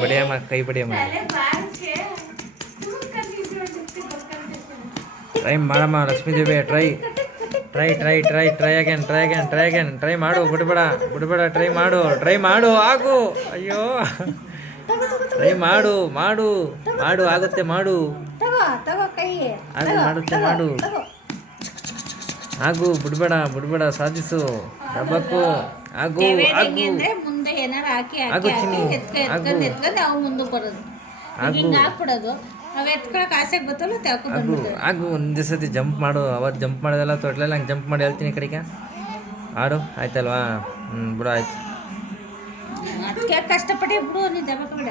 बढ़िया माँ कई बढ़िया माँ ट्राई माँ Lakshmi Devi try try try try try again try again try again try माಡು ಬಿಡಬೇಡ ಟ್ರೈ ಮಾಡು ಆಗು ಅಯ್ಯೋ ಟ್ರೈ ಮಾಡು ಮಾಡು ಮಾಡು ಆಗುತ್ತೆ ಮಾಡು ಆಗು ಮಾಡುತ್ತೆ ಮಾಡು ಆಗು ಬಿಡಬೇಡ ಸಾಧಿಸು ದಬ್ಬಕ್ಕು ಆಗು ಆಗು ಮುಂದೆ ಏನಾರ ಹಾಕಿ ಆಗು ಚಿನ್ನಿ ಎತ್ಕೊಂಡು ಅವು ಮುಂದಕ್ಕೆ ಬರೋದು ಹಿಂಗೆ ಹಾಕ್ಬಿಡೋದು ಅವು ಎತ್ಕೊಳಕ್ಕೆ ಆಸೆಗೆ ಬರ್ತಲ್ಲ ಆಗು ಆಗು ಒಂದೇ ಸತಿ ಜಂಪ್ ಮಾಡು ಅವತ್ತು ಜಂಪ್ ಮಾಡೋದೆಲ್ಲ ತೊಟ್ಲೆಲ್ಲ ಹಂಗೆ ಜಂಪ್ ಮಾಡಿ ಹೇಳ್ತೀನಿ ಕಡೆಗೆ ಆಡು ಆಯ್ತಲ್ವಾ ಬಿಡು ಆಯ್ತು ಅದಕ್ಕೆ ಕಷ್ಟಪಟ್ಟು ಬಿಡು ನೀನು ದಬ್ಬಕ್ಕೆ